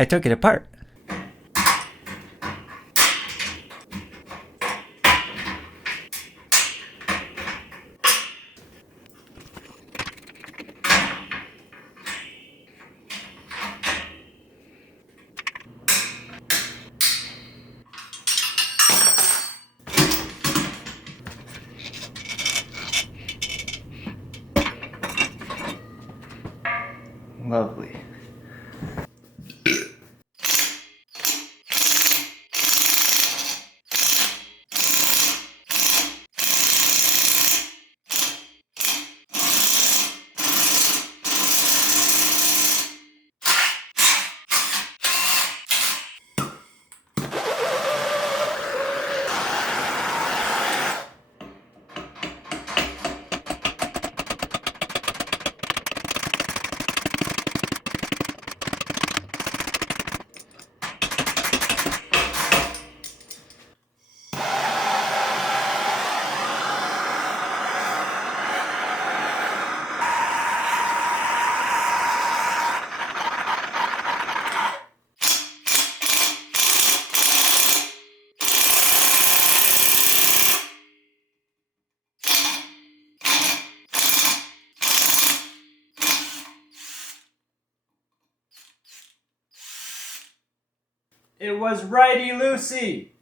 I took it apart. Lovely. It was righty Lucy.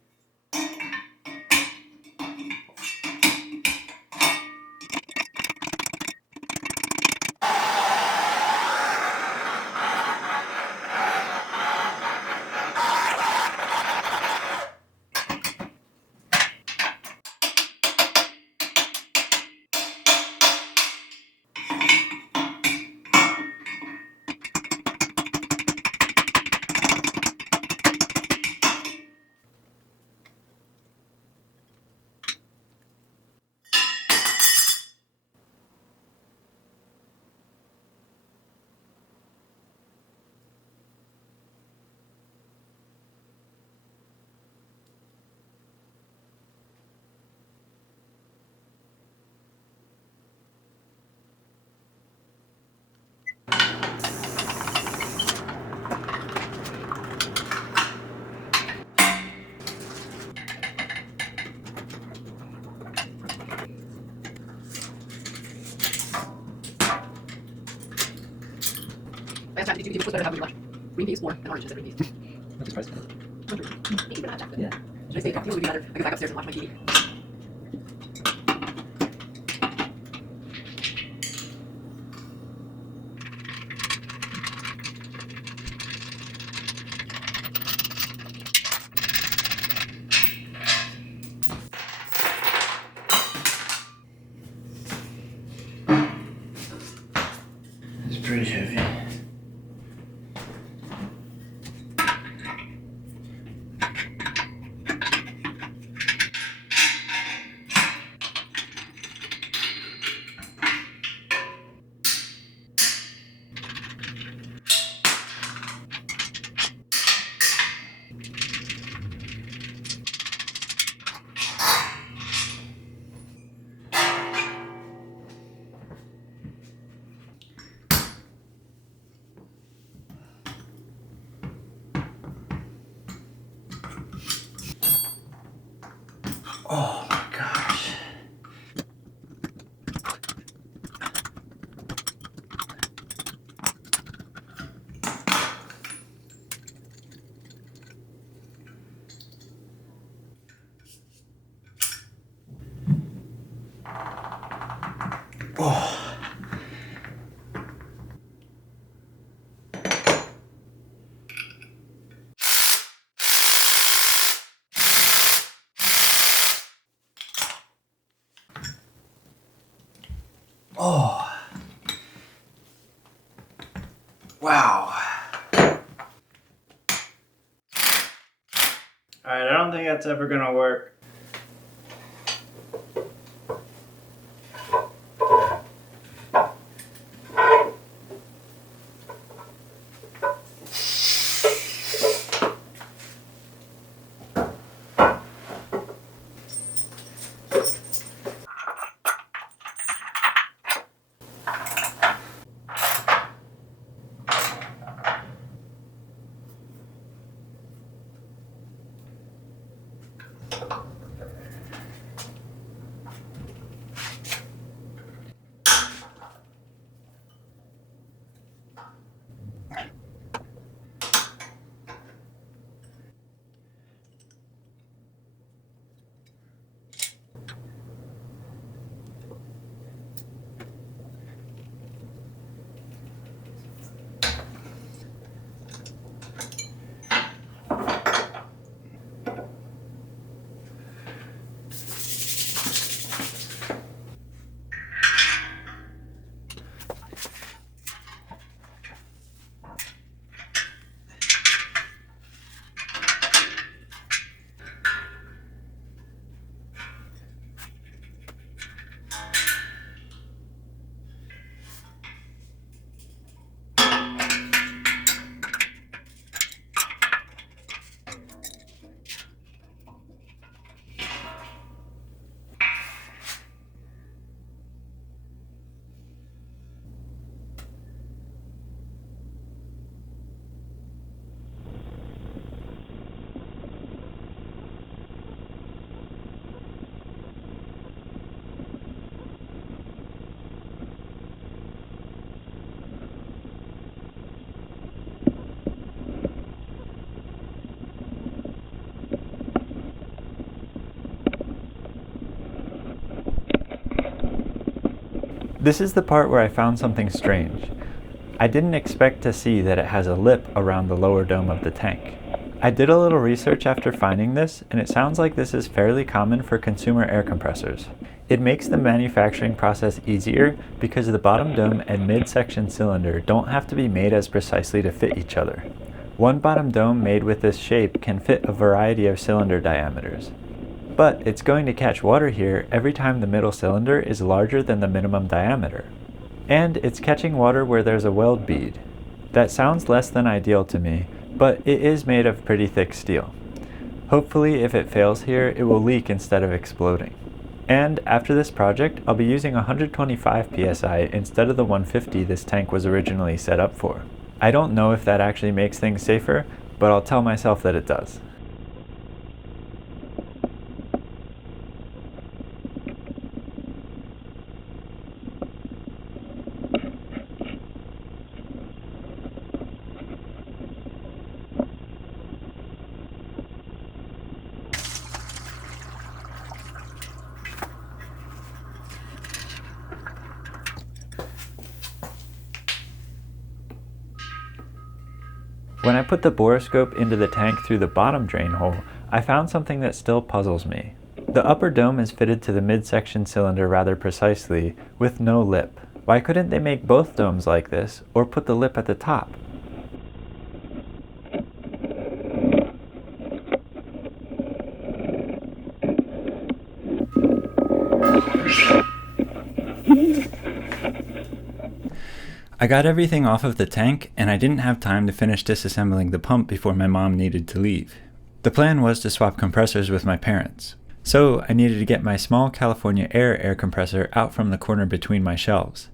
Last time, did you put how much? Green peas or an orange instead of green peas? What's the price? Maybe we're not checked. Yeah. Should I say cocktails would be better? I go back upstairs and watch my TV. It's pretty heavy. Oh my gosh. Oh. Oh. Wow. Alright, I don't think that's ever gonna work. This is the part where I found something strange. I didn't expect to see that it has a lip around the lower dome of the tank. I did a little research after finding this, and it sounds like this is fairly common for consumer air compressors. It makes the manufacturing process easier because the bottom dome and midsection cylinder don't have to be made as precisely to fit each other. One bottom dome made with this shape can fit a variety of cylinder diameters. But it's going to catch water here every time the middle cylinder is larger than the minimum diameter. And it's catching water where there's a weld bead. That sounds less than ideal to me, but it is made of pretty thick steel. Hopefully if it fails here, it will leak instead of exploding. And after this project, I'll be using 125 psi instead of the 150 this tank was originally set up for. I don't know if that actually makes things safer, but I'll tell myself that it does. When I put the borescope into the tank through the bottom drain hole, I found something that still puzzles me. The upper dome is fitted to the midsection cylinder rather precisely, with no lip. Why couldn't they make both domes like this, or put the lip at the top? I got everything off of the tank, and I didn't have time to finish disassembling the pump before my mom needed to leave. The plan was to swap compressors with my parents. So I needed to get my small California air compressor out from the corner between my shelves.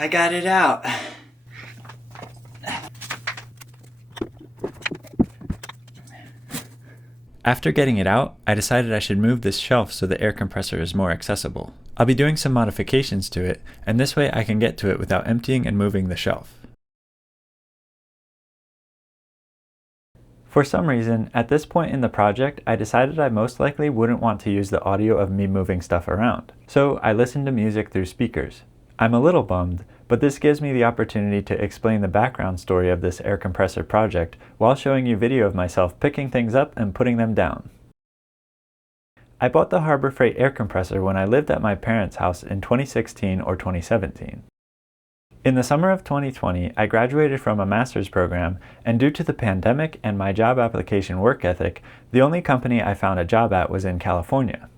I got it out. After getting it out, I decided I should move this shelf so the air compressor is more accessible. I'll be doing some modifications to it, and this way I can get to it without emptying and moving the shelf. For some reason, at this point in the project, I decided I most likely wouldn't want to use the audio of me moving stuff around. So I listened to music through speakers. I'm a little bummed, but this gives me the opportunity to explain the background story of this air compressor project while showing you video of myself picking things up and putting them down. I bought the Harbor Freight air compressor when I lived at my parents' house in 2016 or 2017. In the summer of 2020, I graduated from a master's program, and due to the pandemic and my job application work ethic, the only company I found a job at was in California.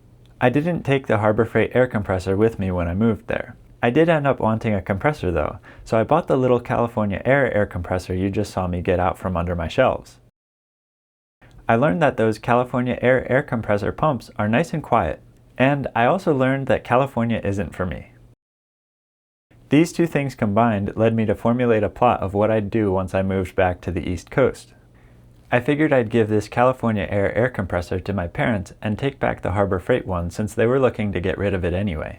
I didn't take the Harbor Freight air compressor with me when I moved there. I did end up wanting a compressor though, so I bought the little California air compressor you just saw me get out from under my shelves. I learned that those California air compressor pumps are nice and quiet, and I also learned that California isn't for me. These two things combined led me to formulate a plot of what I'd do once I moved back to the East Coast. I figured I'd give this California air compressor to my parents and take back the Harbor Freight one since they were looking to get rid of it anyway.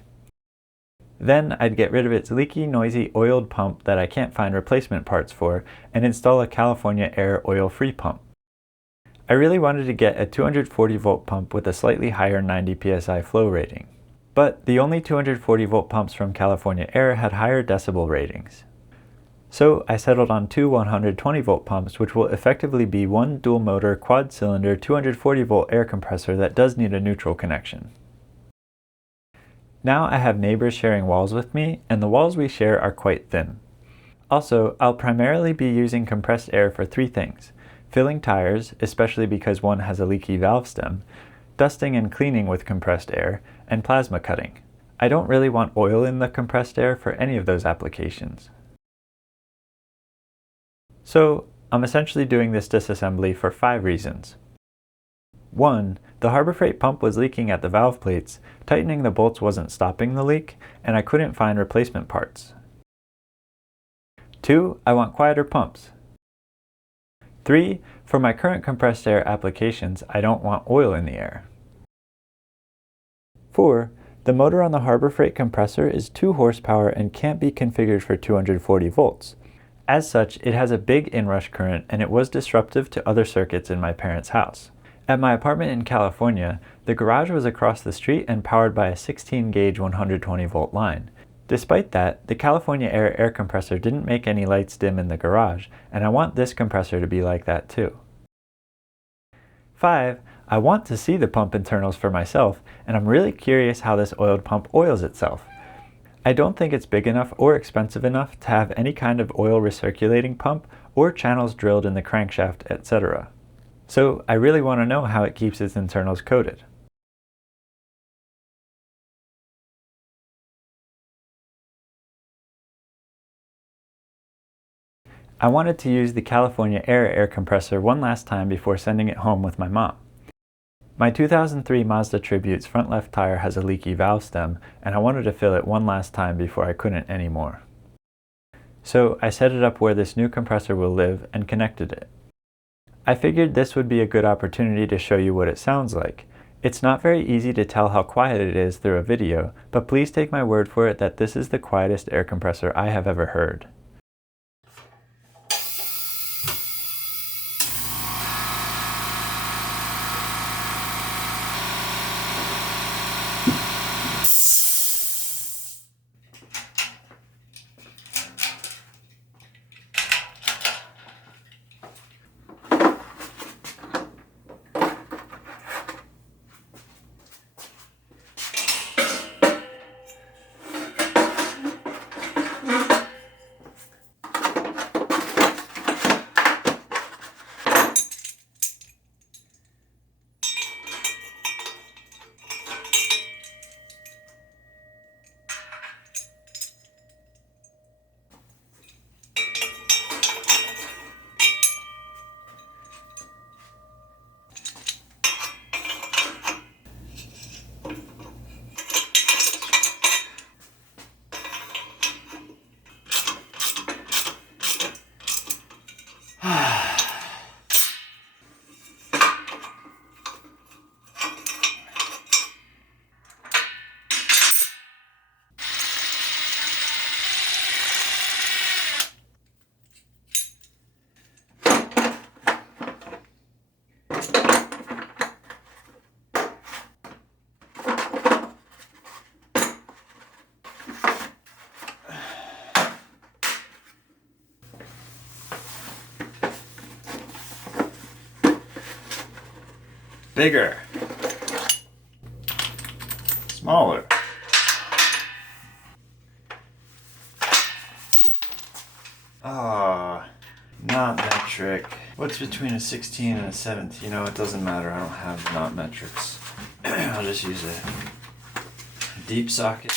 Then I'd get rid of its leaky, noisy, oiled pump that I can't find replacement parts for and install a California Air oil-free pump. I really wanted to get a 240 volt pump with a slightly higher 90 psi flow rating. But the only 240 volt pumps from California Air had higher decibel ratings. So I settled on two 120 volt pumps, which will effectively be one dual motor quad cylinder 240 volt air compressor that does need a neutral connection. Now I have neighbors sharing walls with me, and the walls we share are quite thin. Also, I'll primarily be using compressed air for three things: filling tires, especially because one has a leaky valve stem, dusting and cleaning with compressed air, and plasma cutting. I don't really want oil in the compressed air for any of those applications. So, I'm essentially doing this disassembly for 5 reasons. 1. The Harbor Freight pump was leaking at the valve plates, tightening the bolts wasn't stopping the leak, and I couldn't find replacement parts. 2. I want quieter pumps. 3. For my current compressed air applications, I don't want oil in the air. 4. The motor on the Harbor Freight compressor is 2 horsepower and can't be configured for 240 volts. As such, it has a big inrush current and it was disruptive to other circuits in my parents' house. At my apartment in California, the garage was across the street and powered by a 16-gauge 120 volt line. Despite that, the California air compressor didn't make any lights dim in the garage, and I want this compressor to be like that too. 5. I want to see the pump internals for myself, and I'm really curious how this oiled pump oils itself. I don't think it's big enough or expensive enough to have any kind of oil recirculating pump or channels drilled in the crankshaft, etc. So I really want to know how it keeps its internals coated. I wanted to use the California air compressor one last time before sending it home with my mom. My 2003 Mazda Tribute's front left tire has a leaky valve stem, and I wanted to fill it one last time before I couldn't anymore. So I set it up where this new compressor will live and connected it. I figured this would be a good opportunity to show you what it sounds like. It's not very easy to tell how quiet it is through a video, but please take my word for it that this is the quietest air compressor I have ever heard. Bigger. smaller. Ah, not metric. What's between a 16 and a 17? You know, it doesn't matter. I don't have not metrics. I'll just use a deep socket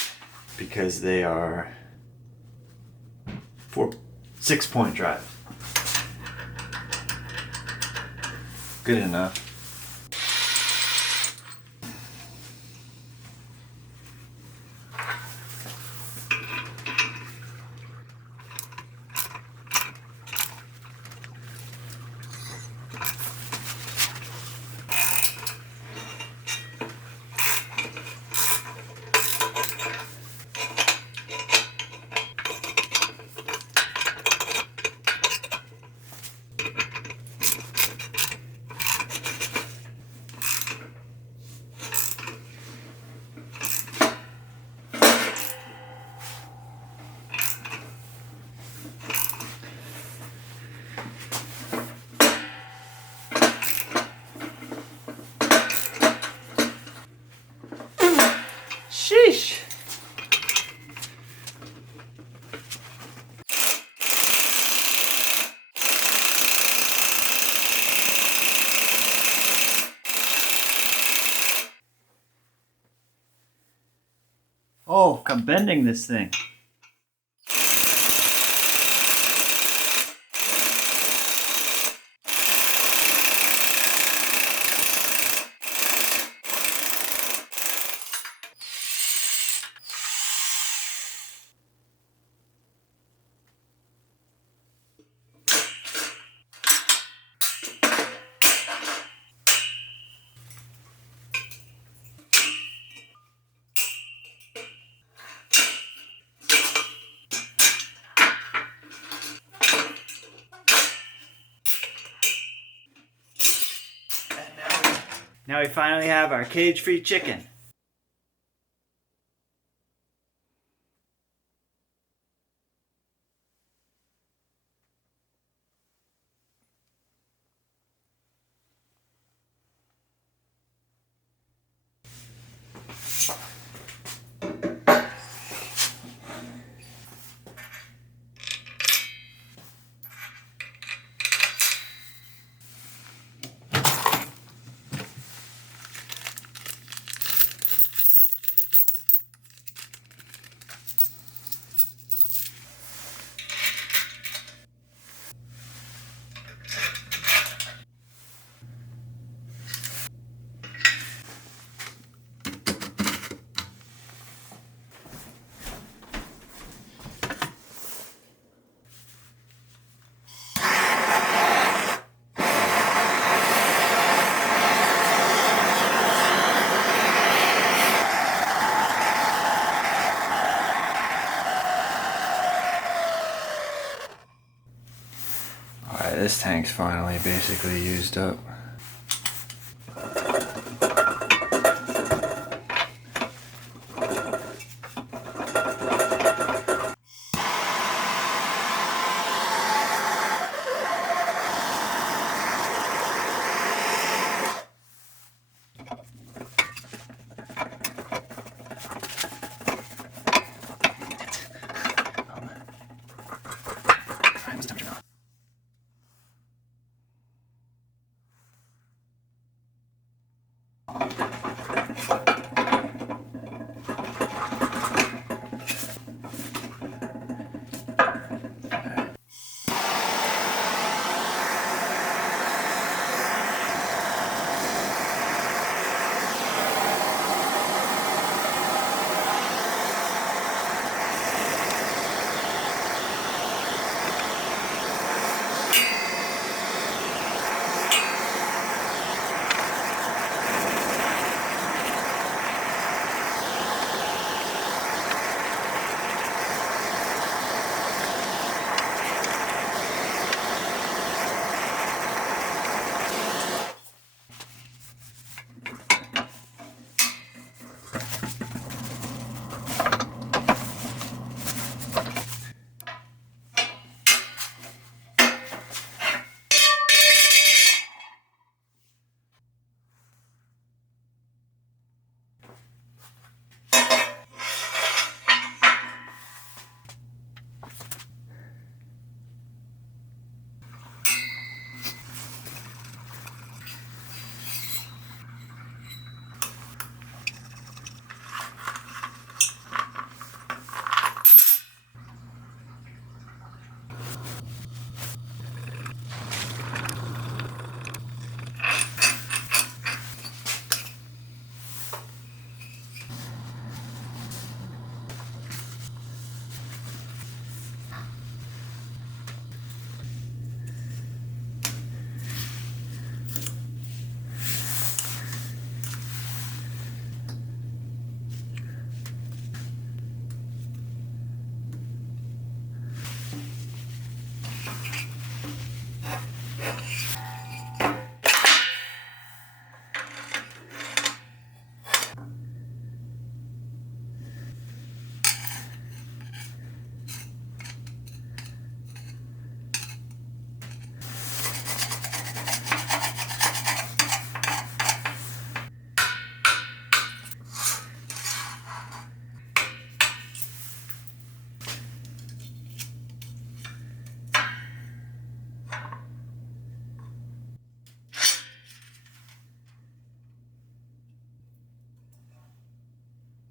because they are 6-point drive. Good enough. Sheesh. Oh, I'm bending this thing. Now we finally have our cage-free chicken. Alright, this tank's finally basically used up.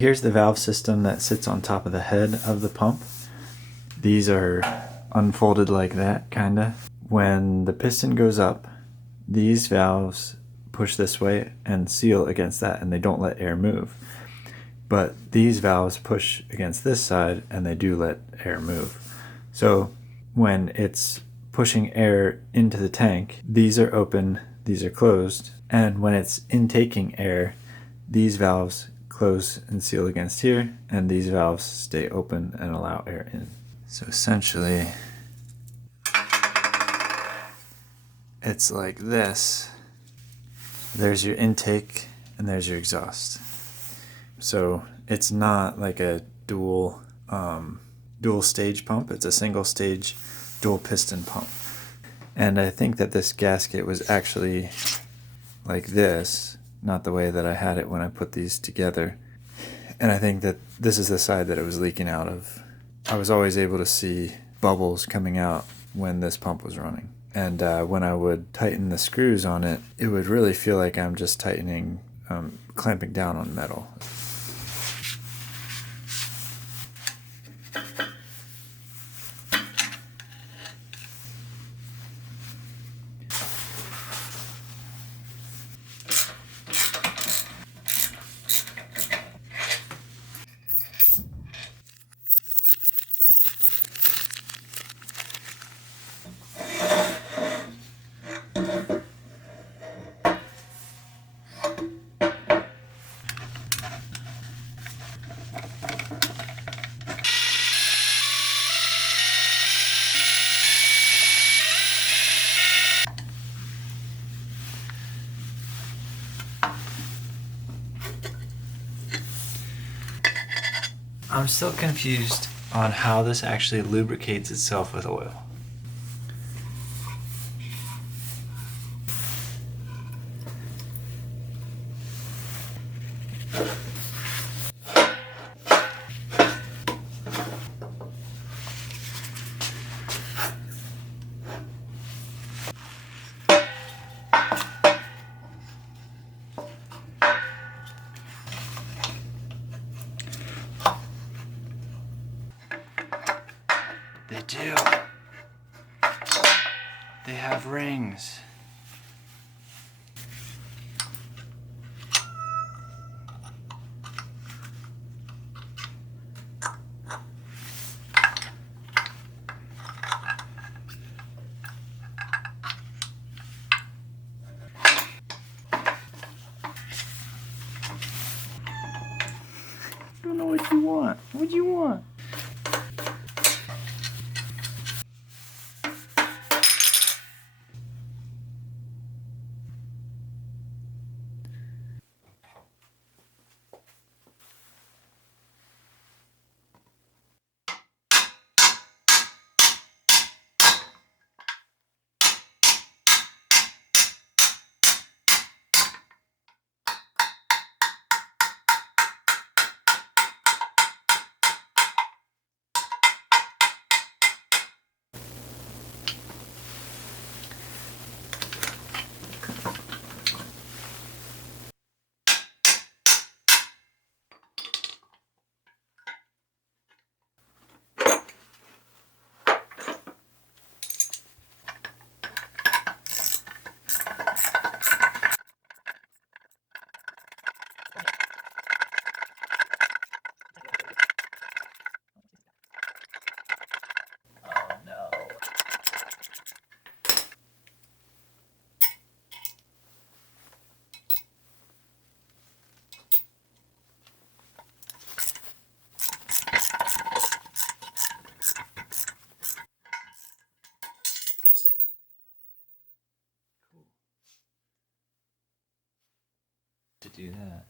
Here's the valve system that sits on top of the head of the pump. These are unfolded like that, kinda. When the piston goes up, these valves push this way and seal against that, and they don't let air move. But these valves push against this side and they do let air move. So when it's pushing air into the tank, these are open, these are closed, and when it's intaking air, these valves close and seal against here, and these valves stay open and allow air in. So essentially, it's like this. There's your intake and there's your exhaust. So it's not like a dual stage pump. It's a single stage dual piston pump. And I think that this gasket was actually like this, not the way that I had it when I put these together. And I think that this is the side that it was leaking out of. I was always able to see bubbles coming out when this pump was running. And when I would tighten the screws on it, it would really feel like I'm just tightening, clamping down on metal. I'm still confused on how this actually lubricates itself with oil. They do. They have rings. I don't know what you want. What do you want? To do that.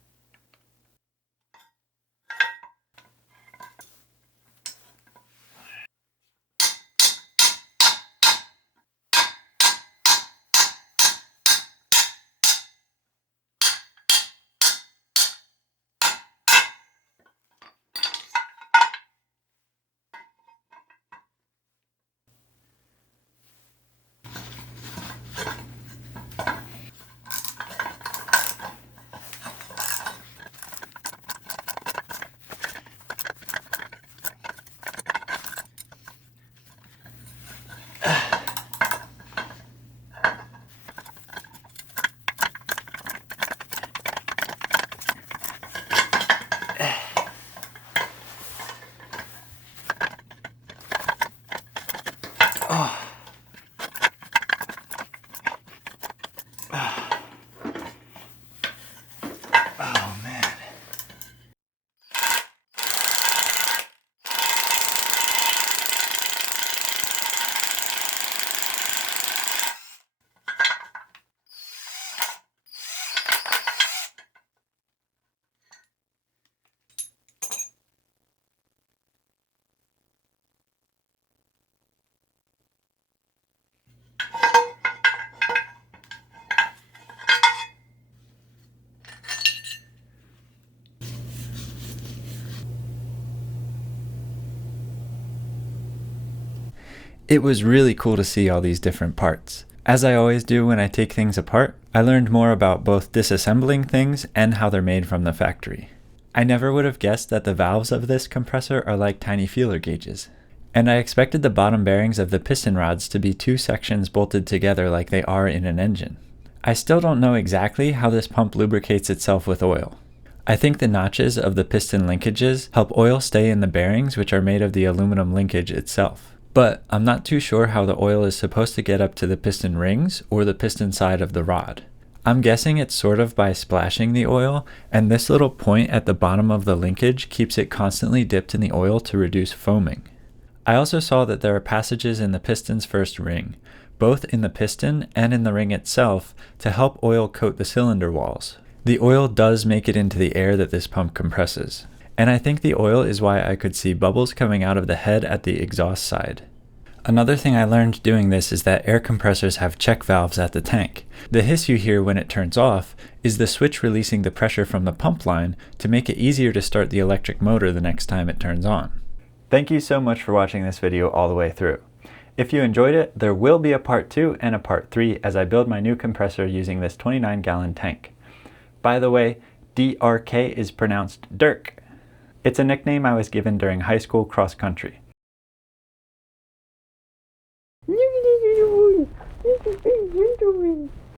It was really cool to see all these different parts. As I always do when I take things apart, I learned more about both disassembling things and how they're made from the factory. I never would have guessed that the valves of this compressor are like tiny feeler gauges. And I expected the bottom bearings of the piston rods to be two sections bolted together like they are in an engine. I still don't know exactly how this pump lubricates itself with oil. I think the notches of the piston linkages help oil stay in the bearings, which are made of the aluminum linkage itself. But I'm not too sure how the oil is supposed to get up to the piston rings or the piston side of the rod. I'm guessing it's sort of by splashing the oil, and this little point at the bottom of the linkage keeps it constantly dipped in the oil to reduce foaming. I also saw that there are passages in the piston's first ring, both in the piston and in the ring itself, to help oil coat the cylinder walls. The oil does make it into the air that this pump compresses, and I think the oil is why I could see bubbles coming out of the head at the exhaust side. Another thing I learned doing this is that air compressors have check valves at the tank. The hiss you hear when it turns off is the switch releasing the pressure from the pump line to make it easier to start the electric motor the next time it turns on. Thank you so much for watching this video all the way through. If you enjoyed it, there will be a part 2 and a part 3 as I build my new compressor using this 29-gallon tank. By the way, DRK is pronounced Dirk. It's a nickname I was given during high school cross country.